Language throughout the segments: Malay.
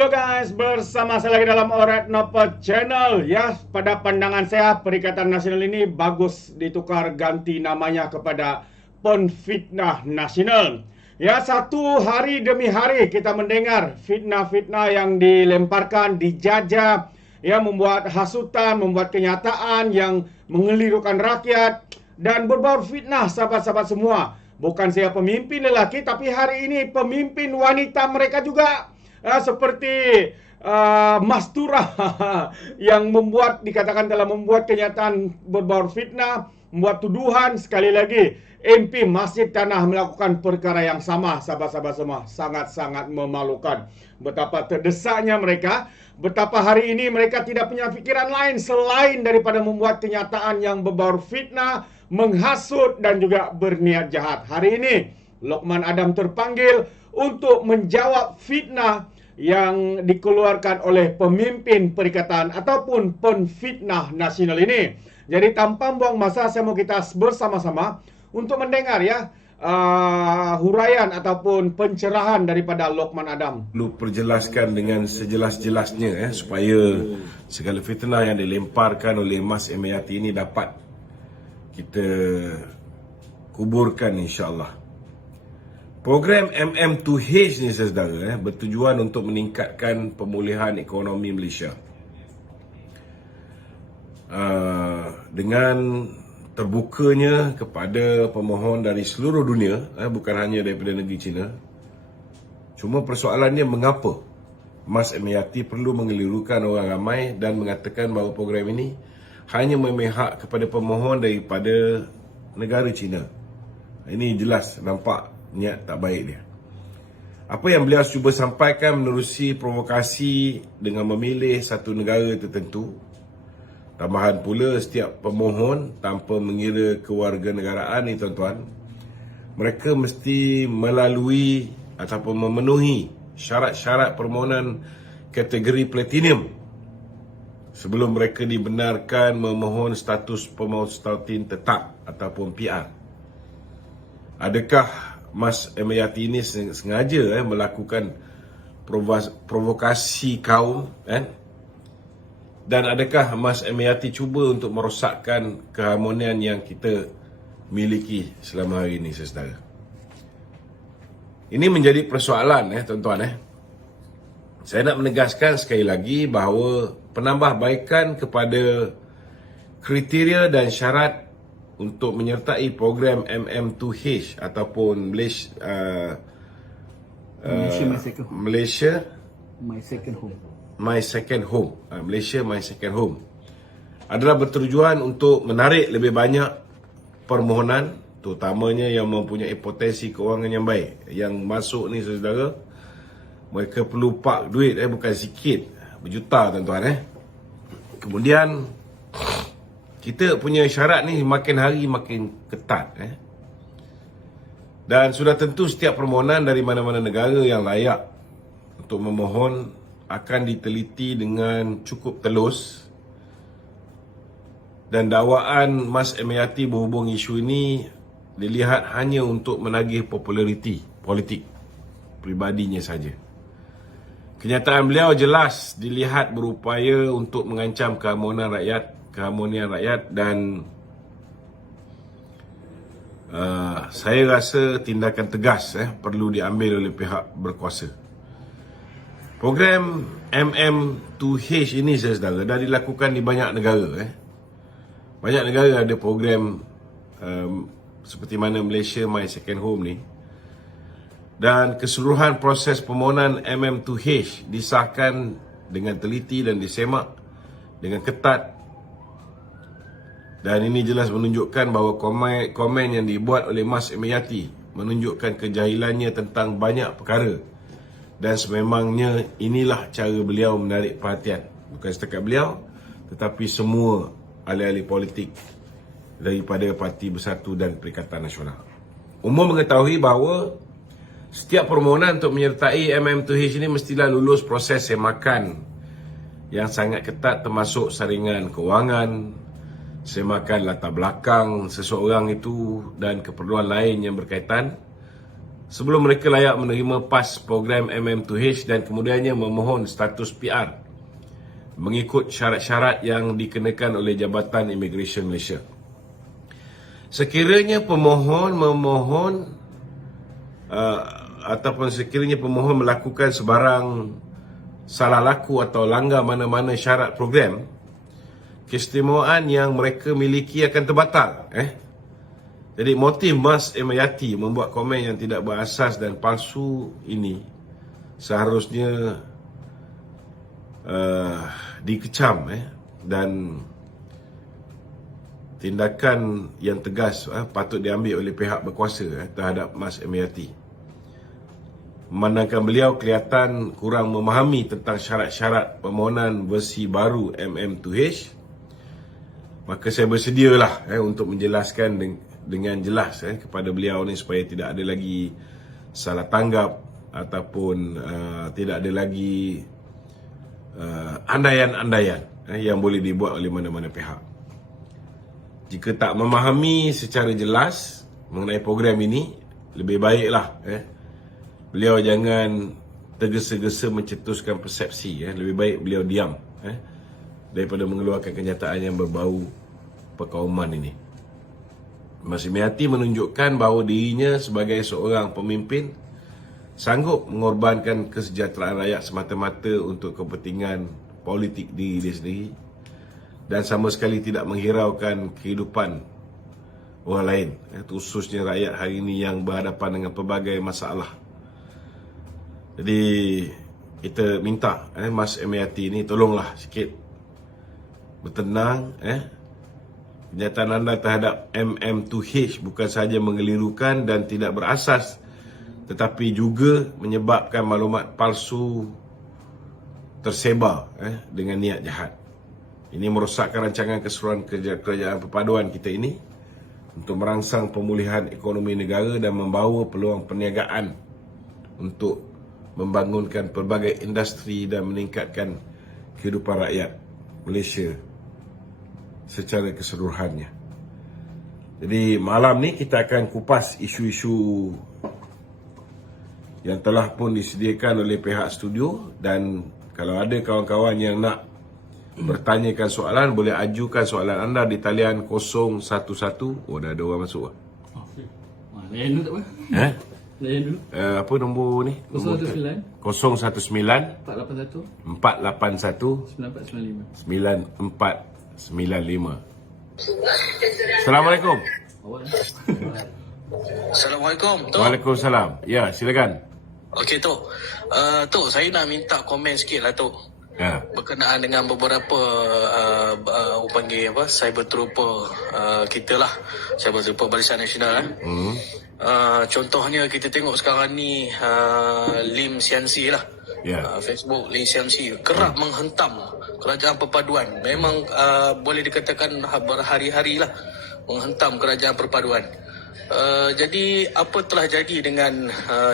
Hello guys, bersama saya lagi dalam Alright Nopo Channel. Ya, pada pandangan saya Perikatan Nasional ini bagus ditukar ganti namanya kepada Penfitnah Nasional. Ya, satu hari demi hari kita mendengar fitnah-fitnah yang dilemparkan, dijajah, ya, membuat hasutan, membuat kenyataan yang mengelirukan rakyat dan berbau fitnah sahabat-sahabat semua. Bukan saya pemimpin lelaki, tapi hari ini pemimpin wanita mereka juga. Seperti Mastura yang dikatakan telah membuat kenyataan berbau fitnah, membuat tuduhan. Sekali lagi, MP Masjid Tanah melakukan perkara yang sama, sahabat-sahabat semua. Sangat-sangat memalukan. Betapa terdesaknya mereka, betapa hari ini mereka tidak punya pikiran lain selain daripada membuat kenyataan yang berbau fitnah, menghasut dan juga berniat jahat. Hari ini Lokman Adam terpanggil untuk menjawab fitnah yang dikeluarkan oleh pemimpin perikatan ataupun Penfitnah Nasional ini. Jadi tanpa buang masa, saya mau kita bersama-sama untuk mendengar ya huraian ataupun pencerahan daripada Lokman Adam. Perlu perjelaskan dengan sejelas-jelasnya supaya segala fitnah yang dilemparkan oleh Mas Emiati ini dapat kita kuburkan, insya-Allah. Program MM2H ni saudara bertujuan untuk meningkatkan pemulihan ekonomi Malaysia. Dengan terbukanya kepada pemohon dari seluruh dunia, bukan hanya daripada negeri China. Cuma persoalannya mengapa Mas Emiati perlu mengelirukan orang ramai dan mengatakan bahawa program ini hanya memihak kepada pemohon daripada negara China. Ini jelas nampak niat tak baik dia. Apa yang beliau cuba sampaikan menerusi provokasi dengan memilih satu negara tertentu. Tambahan pula, setiap pemohon tanpa mengira kewarganegaraan ni tuan-tuan, mereka mesti melalui ataupun memenuhi syarat-syarat permohonan kategori platinum sebelum mereka dibenarkan memohon status pemohon stautin tetap ataupun PR. Adakah Mas Emiati ini sengaja melakukan provokasi kaum dan adakah Mas Emiati cuba untuk merosakkan keharmonian yang kita miliki selama hari ini, saudara? Ini menjadi persoalan tuan-tuan. Saya nak menegaskan sekali lagi bahawa penambahbaikan kepada kriteria dan syarat untuk menyertai program MM2H ataupun Malaysia My Second Home. Malaysia My Second Home adalah bertujuan untuk menarik lebih banyak permohonan, terutamanya yang mempunyai potensi keuangan yang baik. Yang masuk ni saudara, mereka perlu park duit bukan sikit, berjuta tuan-tuan. Kemudian kita punya syarat ni makin hari makin ketat. Dan sudah tentu setiap permohonan dari mana-mana negara yang layak untuk memohon akan diteliti dengan cukup telus. Dan dakwaan Mas Emiati berhubung isu ini dilihat hanya untuk menagih populariti politik pribadinya saja. Kenyataan beliau jelas dilihat berupaya untuk mengancam keharmonian rakyat dan saya rasa tindakan tegas perlu diambil oleh pihak berkuasa. Program MM2H ini saudara dah dilakukan di banyak negara. Banyak negara ada program seperti mana Malaysia My Second Home ni. Dan keseluruhan proses permohonan MM2H disahkan dengan teliti dan disemak dengan ketat. Dan ini jelas menunjukkan bahawa komen yang dibuat oleh Mas Emiati menunjukkan kejahilannya tentang banyak perkara. Dan sememangnya inilah cara beliau menarik perhatian. Bukan setakat beliau, tetapi semua ahli-ahli politik daripada Parti Bersatu dan Perikatan Nasional. Umum mengetahui bahawa setiap permohonan untuk menyertai MM2H ini mestilah lulus proses semakan yang sangat ketat, termasuk saringan kewangan, semakan latar belakang seseorang itu dan keperluan lain yang berkaitan sebelum mereka layak menerima PAS program MM2H dan kemudiannya memohon status PR mengikut syarat-syarat yang dikenakan oleh Jabatan Immigration Malaysia. Sekiranya pemohon ataupun sekiranya pemohon melakukan sebarang salah laku atau langgar mana-mana syarat program, keistimewaan yang mereka miliki akan terbatal. Jadi motif Mas M. Yati membuat komen yang tidak berasas dan palsu ini seharusnya dikecam dan tindakan yang tegas patut diambil oleh pihak berkuasa terhadap Mas M. Yati. Memandangkan beliau kelihatan kurang memahami tentang syarat-syarat permohonan versi baru MM2H, maka saya bersedialah untuk menjelaskan dengan jelas kepada beliau ni supaya tidak ada lagi salah tanggap ataupun tidak ada lagi andaian-andaian yang boleh dibuat oleh mana-mana pihak. Jika tak memahami secara jelas mengenai program ini, lebih baiklah beliau jangan tergesa-gesa mencetuskan persepsi. Lebih baik beliau diam daripada mengeluarkan kenyataan yang berbau perkauman ini. Mas M. Yati menunjukkan bahawa dirinya sebagai seorang pemimpin sanggup mengorbankan kesejahteraan rakyat semata-mata untuk kepentingan politik diri dia sendiri dan sama sekali tidak menghiraukan kehidupan orang lain, khususnya rakyat hari ini yang berhadapan dengan pelbagai masalah. Jadi kita minta Mas M. Yati ni tolonglah sikit bertenang. Kenyataan anda terhadap MM2H bukan sahaja mengelirukan dan tidak berasas, tetapi juga menyebabkan maklumat palsu tersebar dengan niat jahat. Ini merosakkan rancangan keseluruhan kerajaan perpaduan kita ini untuk merangsang pemulihan ekonomi negara dan membawa peluang perniagaan untuk membangunkan pelbagai industri dan meningkatkan kehidupan rakyat Malaysia secara keseluruhannya. Jadi malam ni kita akan kupas isu-isu yang telah pun disediakan oleh pihak studio, dan kalau ada kawan-kawan yang nak bertanyakan soalan, boleh ajukan soalan anda di talian 011. Oh, dah ada orang masuk. Okay. Layan dulu tak apa? Layan dulu. Apa nombor ni? 019 019 481 481 9495. 9495. Assalamualaikum. Assalamualaikum, Tok. Waalaikumsalam. Ya, silakan. Okey, Tok. Tok, saya nak minta komen sikit lah, Tok. Ya. Berkenaan dengan beberapa panggil apa, cyber trooper kita lah. Cyber trooper Barisan Nasional. Contohnya kita tengok sekarang ni Lim Sian Si lah. Facebook Lim Sian Si kerap menghentam kerajaan perpaduan. Memang boleh dikatakan berhari-hari lah menghentam kerajaan perpaduan. Jadi apa telah jadi dengan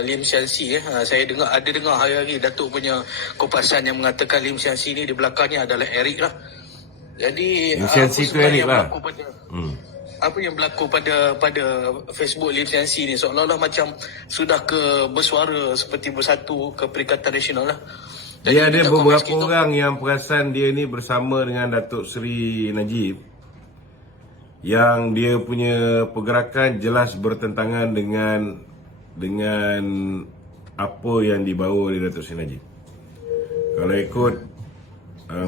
Lim Sian Si? Saya dengar hari-hari Datuk punya kupasan yang mengatakan Lim Sian Si ni di belakangnya adalah Eric lah. Jadi Lim Sian Si tu Eric lah. Apa yang berlaku pada Facebook Lim Sian Si ni seolah-olah macam sudah bersuara seperti bersatu ke Perikatan Nasional lah. Jadi dia ada beberapa orang yang perasan dia ni bersama dengan Datuk Seri Najib, yang dia punya pergerakan jelas bertentangan dengan apa yang dibawa oleh Datuk Seri Najib. Kalau ikut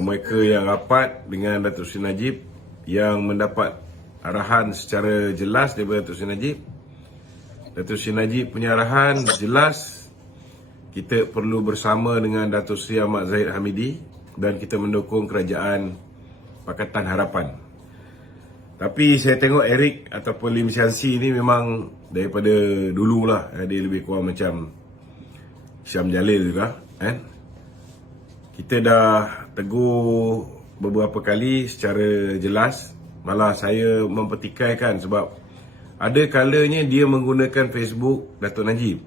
mereka yang rapat dengan Datuk Seri Najib, yang mendapat arahan secara jelas daripada Datuk Seri Najib, Datuk Seri Najib punya arahan jelas, kita perlu bersama dengan Datuk Seri Ahmad Zahid Hamidi dan kita mendukung kerajaan Pakatan Harapan. Tapi saya tengok Eric ataupun Lim Sian Si ni memang daripada dululah dia lebih kurang macam Syam Jalil juga, Kita dah tegur beberapa kali secara jelas, malah saya mempertikaikan sebab ada kalanya dia menggunakan Facebook Datuk Najib.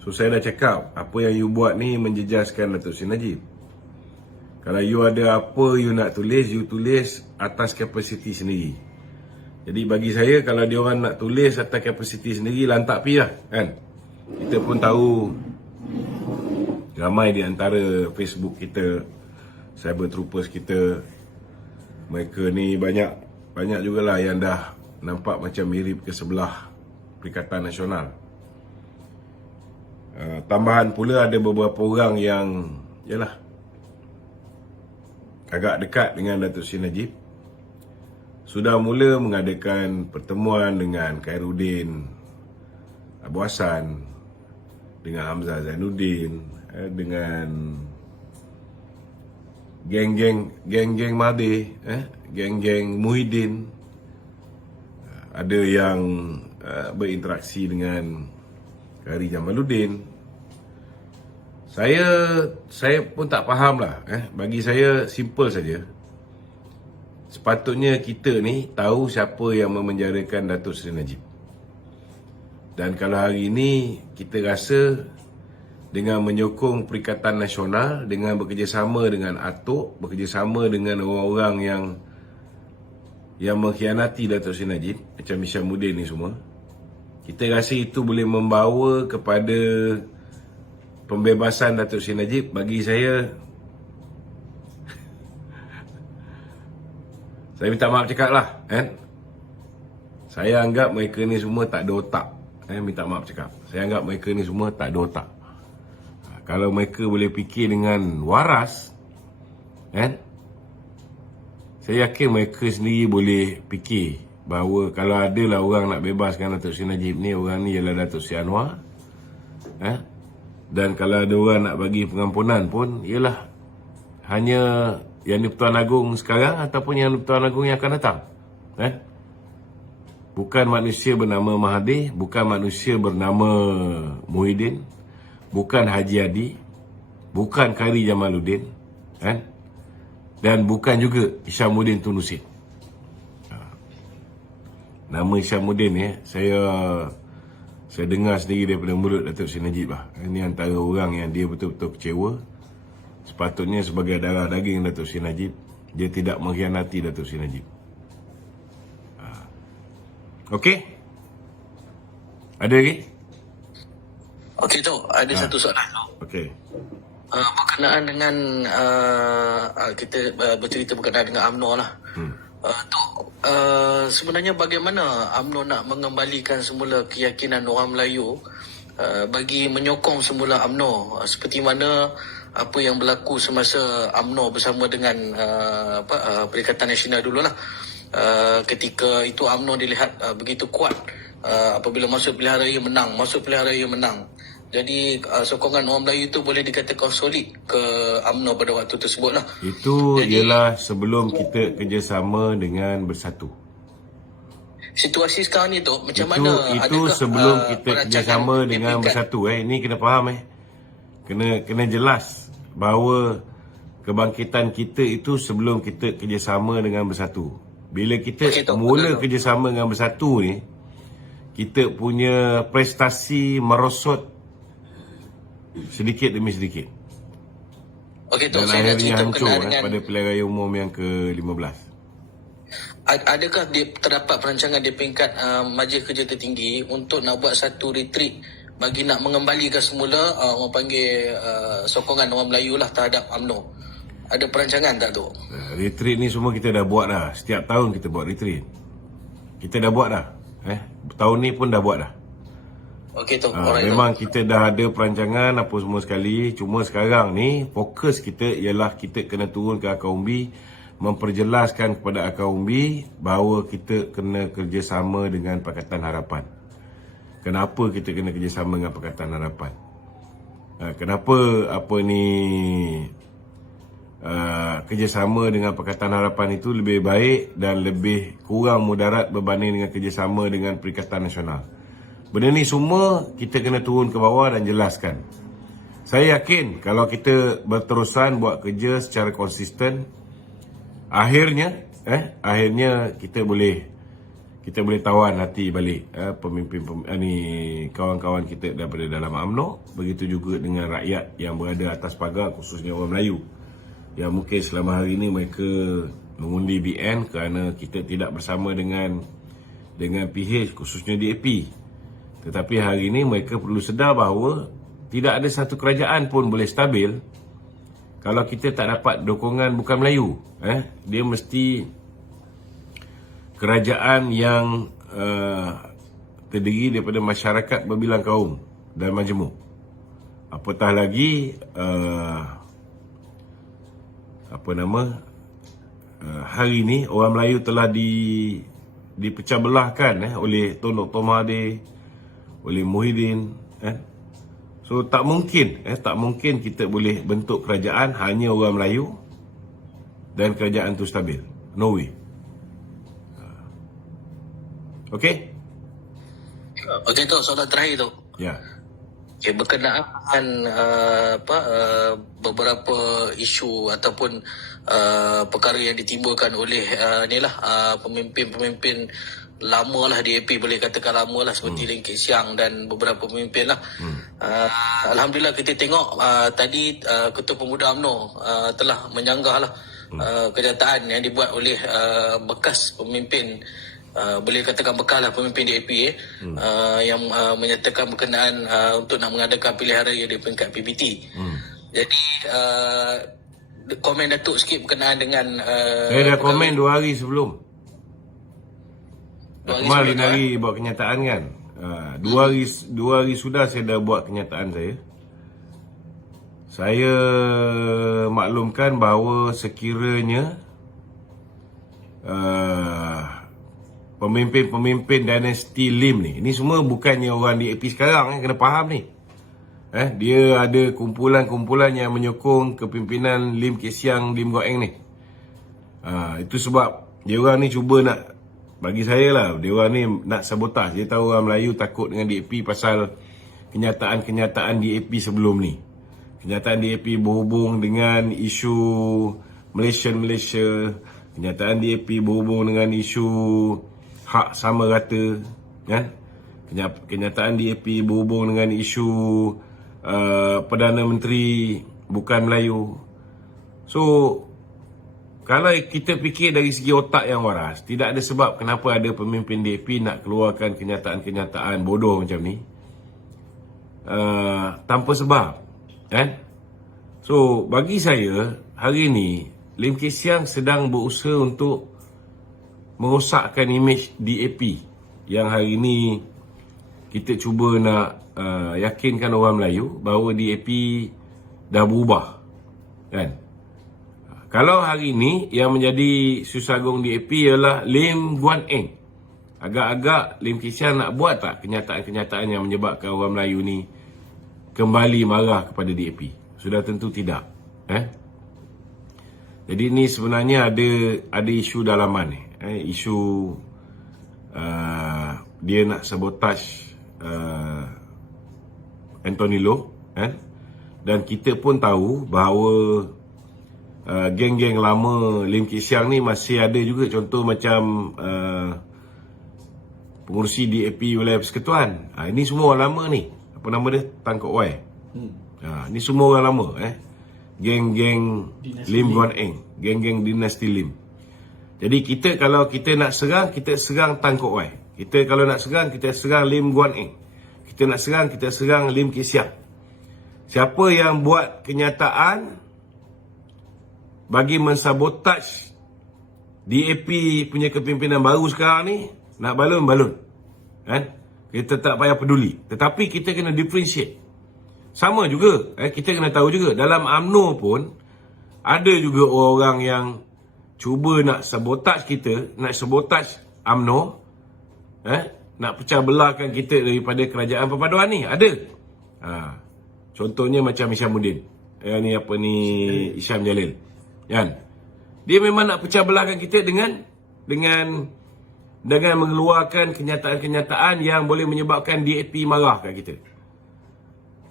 So saya dah cakap, apa yang you buat ni menjejaskan Datuk Seri Najib. Kalau you ada apa you nak tulis, you tulis atas kapasiti sendiri. Jadi bagi saya, kalau dia orang nak tulis atas kapasiti sendiri, lantak pi lah, kan? kita pun tahu ramai di antara Facebook kita, cyber troopers kita, mereka ni banyak jugalah yang dah nampak macam mirip ke sebelah Perikatan Nasional. Tambahan pula ada beberapa orang yang agak dekat dengan Datuk Seri Najib, sudah mula mengadakan pertemuan dengan Khairuddin Abu Hassan, dengan Hamzah Zainuddin, dengan geng-geng Mahathir, geng-geng Muhyiddin. Ada yang berinteraksi dengan Khairi Jamaluddin. Saya pun tak faham lah. Bagi saya simple saja. Sepatutnya kita ni tahu siapa yang memenjarakan Datuk Seri Najib. Dan kalau hari ini kita rasa dengan menyokong Perikatan Nasional, dengan bekerjasama dengan Atok, bekerjasama dengan orang-orang yang mengkhianati Datuk Seri Najib, macam Hishamuddin ni semua, kita rasa itu boleh membawa kepada pembebasan Datuk Seri Najib. Bagi saya minta maaf cakap lah, saya anggap mereka ni semua tak ada otak. Minta maaf cakap, saya anggap mereka ni semua tak ada otak. Kalau mereka boleh fikir dengan waras, saya yakin mereka sendiri boleh fikir bahawa kalau adalah orang nak bebaskan Datuk Seri Najib ni, orang ni ialah Datuk Seri Anwar. Dan kalau ada orang nak bagi pengampunan pun, ialah hanya Yang di-Pertuan Agong sekarang ataupun Yang di-Pertuan Agong yang akan datang. Bukan manusia bernama Mahathir, bukan manusia bernama Muhyiddin, bukan Haji Adi, bukan Khairi Jamaluddin, dan bukan juga Hishamuddin Tun Lusit. Nama Hishamuddin ni saya dengar sendiri daripada mulut Datuk Seri Najib lah. Ini antara orang yang dia betul-betul kecewa. Sepatutnya sebagai darah daging Datuk Seri Najib, dia tidak mengkhianati Datuk Seri Najib. Okey? Ada lagi? Okey tu, ada satu soalan tu. Okey. Berkenaan dengan kita bercerita berkenaan dengan UMNO lah. Sebenarnya bagaimana UMNO nak mengembalikan semula keyakinan orang Melayu bagi menyokong semula UMNO, seperti mana apa yang berlaku semasa UMNO bersama dengan Perikatan Nasional dululah. Ketika itu UMNO dilihat begitu kuat, apabila masuk pilihan raya menang. Jadi sokongan orang Melayu itu boleh dikatakan solid ke UMNO pada waktu tersebut lah. Itu ialah sebelum kita kerjasama dengan Bersatu. Situasi sekarang ni tu macam mana? Itu sebelum kita kerjasama dengan Bersatu. Ini kena faham. Kena jelas bahawa kebangkitan kita itu sebelum kita kerjasama dengan Bersatu. Bila kita mula kerjasama dengan Bersatu ni, kita punya prestasi merosot sedikit demi sedikit. Dan akhirnya hancur pada pilihan raya umum yang ke-15. Adakah terdapat perancangan di peringkat Majlis Kerja Tertinggi untuk nak buat satu retreat bagi nak mengembalikan semula orang panggil sokongan orang Melayu lah terhadap UMNO? Ada perancangan tak tu? Retreat ni semua kita dah buat dah. Setiap tahun kita buat retreat. Kita dah buat dah. Tahun ni pun dah buat dah. Okey tu. Memang kita dah ada perancangan apa semua sekali. Cuma sekarang ni fokus kita ialah kita kena turun ke akar umbi, memperjelaskan kepada akar umbi bahawa kita kena kerjasama dengan Pakatan Harapan. Kenapa kita kena kerjasama dengan Pakatan Harapan? Kenapa kerjasama dengan Pakatan Harapan itu lebih baik dan lebih kurang mudarat berbanding dengan kerjasama dengan Perikatan Nasional? Benda ni semua kita kena turun ke bawah dan jelaskan. Saya yakin kalau kita berterusan buat kerja secara konsisten, akhirnya kita boleh tawan hati balik pemimpin kawan-kawan kita daripada dalam UMNO. Begitu juga dengan rakyat yang berada atas pagar, khususnya orang Melayu yang mungkin selama hari ini mereka mengundi BN kerana kita tidak bersama dengan PH, khususnya DAP. Tetapi hari ini mereka perlu sedar bahawa tidak ada satu kerajaan pun boleh stabil kalau kita tak dapat dukungan bukan Melayu. Dia mesti kerajaan yang terdiri daripada masyarakat berbilang kaum dan majmuk. Apatah lagi hari ini orang Melayu telah dipecah belahkan oleh Tun Dr. Mahathir, oleh Muhyiddin. So tak mungkin kita boleh bentuk kerajaan hanya orang Melayu dan kerajaan tu stabil. No way. Okey? Okey tu, soalan terakhir tu. Ya. Okay, berkenaan beberapa isu ataupun perkara yang ditimbulkan oleh pemimpin-pemimpin lama lah di AP, boleh katakan lama lah, seperti Lim Kit Siang dan beberapa pemimpin lah. Alhamdulillah kita tengok tadi Ketua Pemuda UMNO telah menyanggah lah kenyataan yang dibuat oleh bekas pemimpin, boleh katakan bekas lah pemimpin DAP yang menyatakan berkenaan untuk nak mengadakan pilihan raya di peringkat PBT. Jadi komen Datuk sikit berkenaan dengan saya dah komen 2 hari sebelum. Akmal Linari buat kenyataan kan. 2 hari sudah saya dah buat kenyataan saya. Saya maklumkan bahawa sekiranya pemimpin-pemimpin dinasti Lim ni, ini semua bukannya orang di AP sekarang, kena faham ni. Dia ada kumpulan-kumpulan yang menyokong kepimpinan Lim Kit Siang, Lim Guan Eng ni. Itu sebab dia orang ni cuba nak, bagi saya lah, dia orang ni nak sabotaj. Dia tahu orang Melayu takut dengan DAP pasal kenyataan-kenyataan DAP sebelum ni. Kenyataan DAP berhubung dengan isu Malaysia, kenyataan DAP berhubung dengan isu hak sama rata, kan? Kenyataan DAP berhubung dengan isu Perdana Menteri bukan Melayu. So kalau kita fikir dari segi otak yang waras, tidak ada sebab kenapa ada pemimpin DAP nak keluarkan kenyataan-kenyataan bodoh macam ni tanpa sebab, kan? So bagi saya hari ini Lim Kit Siang sedang berusaha untuk merosakkan imej DAP yang hari ini kita cuba nak yakinkan orang Melayu bahawa DAP dah berubah, kan? Kalau hari ini yang menjadi Susagung DAP ialah Lim Guan Eng, agak-agak Lim Kit Siang nak buat tak kenyataan-kenyataan yang menyebabkan orang Melayu ni kembali marah kepada DAP? Sudah tentu tidak. Jadi ni sebenarnya ada isu dalaman ni. Isu dia nak sabotaj Anthony Loh, dan kita pun tahu bahawa geng-geng lama Lim Kit Siang ni masih ada juga, contoh macam pengurusi DAP wilayah persekutuan. Ini semua orang lama ni. Apa nama dia? Tan Kok Wai. Ni semua orang lama. Geng-geng Lim Guan Eng, geng-geng dinasti Lim. Jadi kalau kita nak serang, kita serang Tan Kok Wai. Kita kalau nak serang, kita serang Lim Guan Eng. Kita nak serang, kita serang Lim Kit Siang. Siapa yang buat kenyataan bagi mensabotaj DAP punya kepimpinan baru sekarang ni, nak balun, kan? Kita tak payah peduli. Tetapi kita kena differentiate. Sama juga, kita kena tahu juga, dalam UMNO pun ada juga orang yang cuba nak sabotaj kita, nak sabotaj UMNO, nak pecah belahkan kita daripada kerajaan perpaduan ni. Ada. Contohnya macam Isyamuddin. Isyam Jalil. Kan? Dia memang nak pecah belahkan kita dengan mengeluarkan kenyataan-kenyataan yang boleh menyebabkan DAP marah kat kita.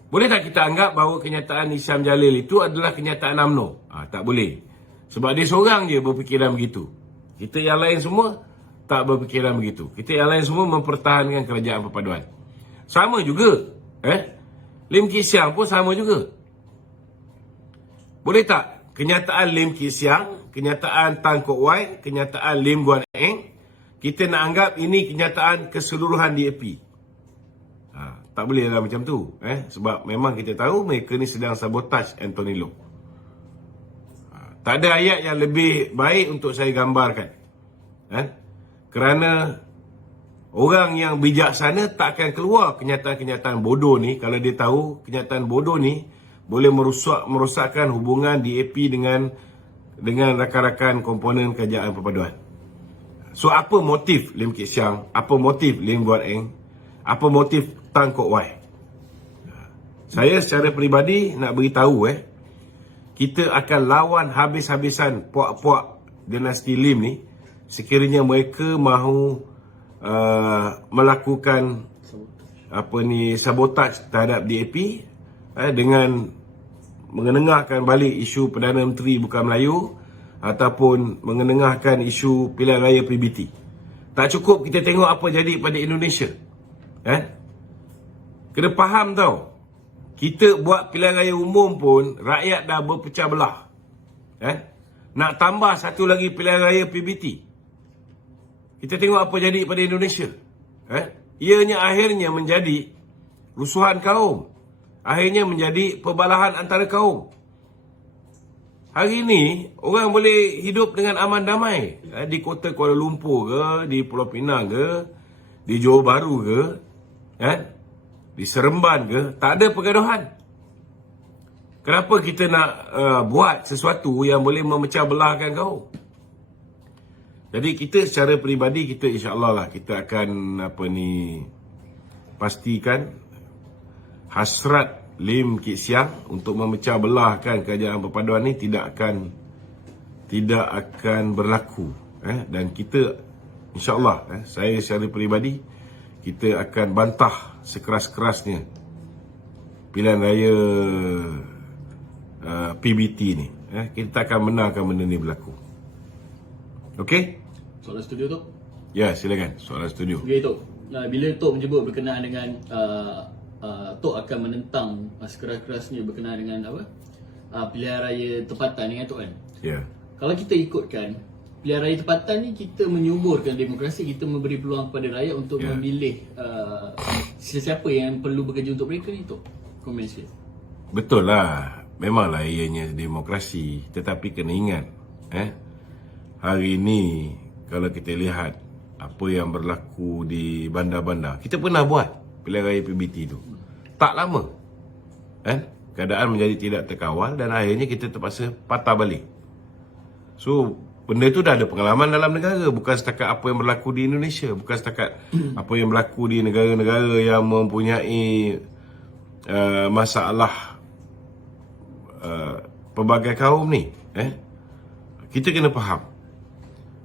Boleh tak kita anggap bahawa kenyataan Isyam Jalil itu adalah kenyataan UMNO? Tak boleh. Sebab dia seorang je berfikiran begitu. Kita yang lain semua tak berfikiran begitu. Kita yang lain semua mempertahankan kerajaan perpaduan. Sama juga. Lim Kit Siang pun sama juga. Boleh tak kenyataan Lim Kit Siang, kenyataan Tan Kok Wai, kenyataan Lim Guan Eng, kita nak anggap ini kenyataan keseluruhan DAP? tak boleh lah macam tu. Sebab memang kita tahu mereka ni sedang sabotaj Anthony Loke. Tak ada ayat yang lebih baik untuk saya gambarkan. Kerana orang yang bijaksana tak akan keluar kenyataan-kenyataan bodoh ni kalau dia tahu kenyataan bodoh ni boleh merosakkan hubungan DAP dengan rakan-rakan komponen kerajaan perpaduan. So apa motif Lim Kit Siang? Apa motif Lim Guan Eng? Apa motif Tan Kok Wai? Saya secara peribadi nak beritahu kita akan lawan habis-habisan puak-puak dinasti Lim ni sekiranya mereka mahu melakukan sabotaj terhadap DAP dengan mengenengahkan balik isu Perdana Menteri bukan Melayu ataupun mengenengahkan isu pilihan raya PBT. Tak cukup kita tengok apa jadi pada Indonesia. Kena faham tau. Kita buat pilihan raya umum pun rakyat dah berpecah belah. Nak tambah satu lagi pilihan raya PBT. Kita tengok apa jadi pada Indonesia. Ianya akhirnya menjadi rusuhan kaum. Akhirnya menjadi perbalahan antara kaum. Hari ini orang boleh hidup dengan aman damai di kota Kuala Lumpur ke, di Pulau Pinang ke, di Johor Bahru ke, di Seremban ke, tak ada pergaduhan. Kenapa kita nak buat sesuatu yang boleh memecah belahkan kaum? Jadi kita secara peribadi kita insya-Allah lah kita akan pastikan hasrat Lim Kit Siang untuk memecah belahkan kerajaan perpaduan ni tidak akan berlaku. Dan kita insya-Allah saya secara peribadi kita akan bantah sekeras-kerasnya pilihan raya PBT ni. Kita akan benarkan benda ni berlaku. Okey? Soalan studio tu? Ya, silakan. Soalan studio. Okey, Tok. Bila Tok menyebut berkenaan dengan Tok akan menentang sekeras-kerasnya berkenaan dengan pilihan raya tempatan ni kan, Tok kan? Ya. Kalau kita ikutkan pilihan raya tempatan ni, kita menyuburkan demokrasi, kita memberi peluang kepada rakyat untuk memilih sesiapa yang perlu bekerja untuk mereka ni, Tok. Komen sikit. Betul lah. Memanglah ianya demokrasi, tetapi kena ingat hari ini kalau kita lihat apa yang berlaku di bandar-bandar, kita pernah buat pilihan raya PBT tu. Tak lama. Keadaan menjadi tidak terkawal dan akhirnya kita terpaksa patah balik. So, benda tu dah ada pengalaman dalam negara. Bukan setakat apa yang berlaku di Indonesia. Bukan setakat apa yang berlaku di negara-negara yang mempunyai masalah pelbagai kaum ni. Kita kena faham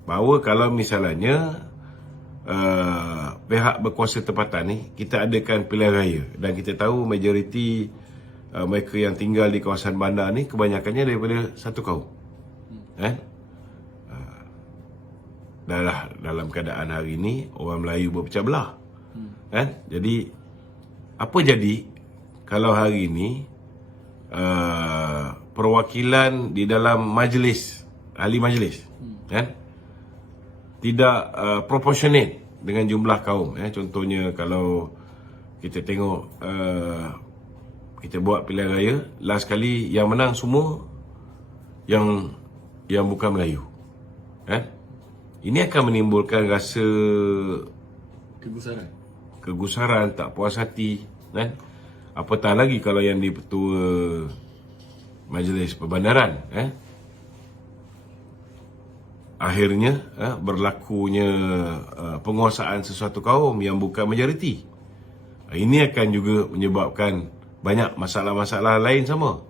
bahawa kalau misalnya pihak berkuasa tempatan ni kita adakan pilihan raya dan kita tahu majoriti mereka yang tinggal di kawasan bandar ni kebanyakannya daripada satu kaum. Dalam keadaan hari ini orang Melayu berpecah belah. Jadi apa jadi kalau hari ini perwakilan di dalam ahli majlis tidak proportionate dengan jumlah kaum. Contohnya kalau kita tengok kita buat pilihan raya, last kali yang menang semua yang bukan Melayu. Ini akan menimbulkan rasa kegusaran, tak puas hati. Apatah lagi kalau yang di-Ketua Majlis Perbandaran akhirnya berlakunya penguasaan sesuatu kaum yang bukan majoriti. Ini akan juga menyebabkan banyak masalah-masalah lain sama.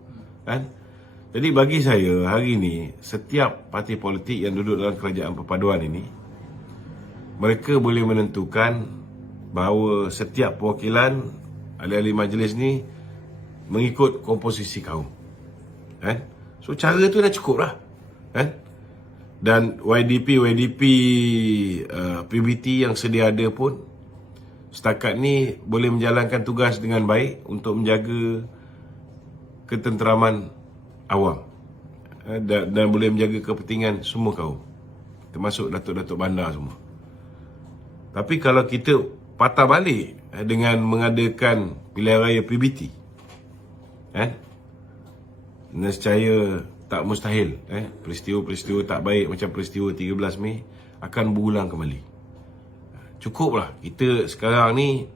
Jadi bagi saya hari ini setiap parti politik yang duduk dalam kerajaan perpaduan ini, mereka boleh menentukan bahawa setiap perwakilan ahli-ahli majlis ni mengikut komposisi kaum. So cara tu dah cukup lah. Dan YDP PBT yang sedia ada pun setakat ni boleh menjalankan tugas dengan baik untuk menjaga ketenteraman awam dan boleh menjaga kepentingan semua kaum, termasuk datuk-datuk bandar semua. Tapi kalau kita patah balik dengan mengadakan pilihan raya PBT. Nescaya tak mustahil peristiwa-peristiwa tak baik macam peristiwa 13 Mei akan berulang kembali. Cukuplah kita sekarang ni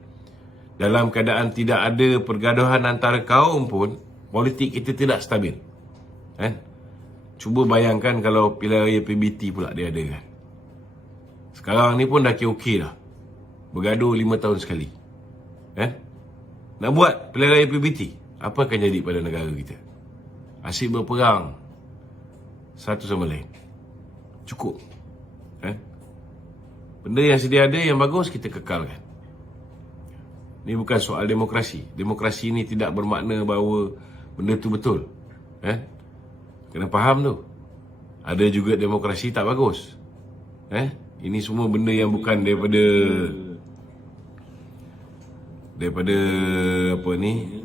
dalam keadaan tidak ada pergaduhan antara kaum pun, politik kita tidak stabil. Cuba bayangkan kalau pilihan raya PBT pula dia adakan. Sekarang ni pun dah okey dah. Bergaduh 5 tahun sekali. Nak buat pilihan raya PBT, apa akan jadi pada negara kita? Asyik berperang satu sama lain. Cukup. Benda yang sedia ada yang bagus kita kekalkan. Ini bukan soal demokrasi. Demokrasi ini tidak bermakna bahawa benda tu betul. Kena faham tu. Ada juga demokrasi tak bagus. Ini semua benda yang bukan daripada apa ni,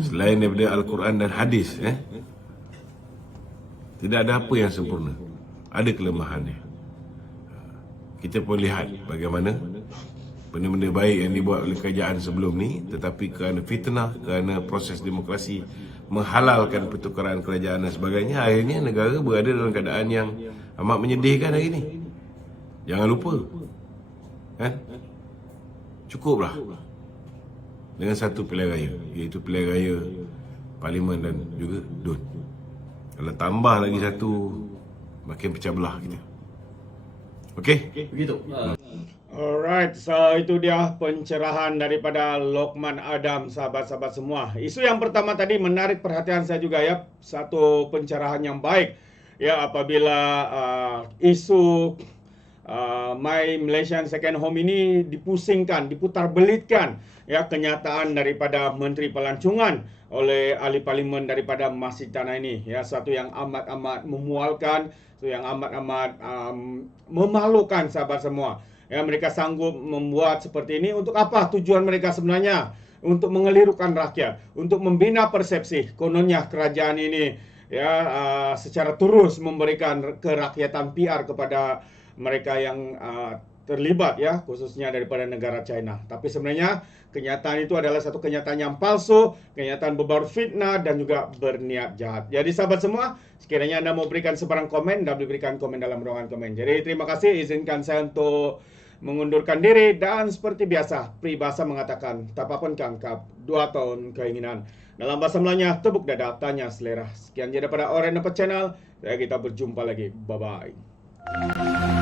selain daripada Al-Quran dan hadis. Tidak ada apa yang sempurna. Ada kelemahannya. Kita pun lihat bagaimana benda-benda baik yang dibuat oleh kerajaan sebelum ni, tetapi kerana fitnah, kerana proses demokrasi menghalalkan pertukaran kerajaan dan sebagainya, akhirnya negara berada dalam keadaan yang amat menyedihkan hari ni. Jangan lupa, cukuplah dengan satu pilihan raya, iaitu pilihan raya Parlimen dan juga DUN. Kalau tambah lagi satu, makin pecah belah kita. Okey? Begitu. Alright, so itu dia pencerahan daripada Lokman Adam, sahabat-sahabat semua. Isu yang pertama tadi menarik perhatian saya juga ya, satu pencerahan yang baik ya apabila isu My Malaysian Second Home ini dipusingkan, diputarbelitkan ya, kenyataan daripada Menteri Pelancongan oleh ahli parlimen daripada Masjid Tanah ini ya, satu yang amat-amat memualkan, satu yang amat-amat memalukan sahabat semua. Ya, mereka sanggup membuat seperti ini untuk apa? Tujuan mereka sebenarnya untuk mengelirukan rakyat, untuk membina persepsi kononnya kerajaan ini ya secara terus memberikan kerakyatan PR kepada mereka yang terlibat ya, khususnya daripada negara China. Tapi sebenarnya kenyataan itu adalah satu kenyataan yang palsu, kenyataan berbaur fitnah dan juga berniat jahat. Jadi sahabat semua, sekiranya anda mau berikan sebarang komen, anda boleh berikan komen dalam ruangan komen. Jadi terima kasih, izinkan saya untuk mengundurkan diri, dan seperti biasa peribahasa mengatakan tapapun kangkap 2 tahun keinginan. Dalam bahasa Melayunya, tepuk dada, tanya selera. Sekian je daripada Oren Nampak Channel. Kita berjumpa lagi. Bye-bye.